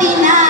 Latina.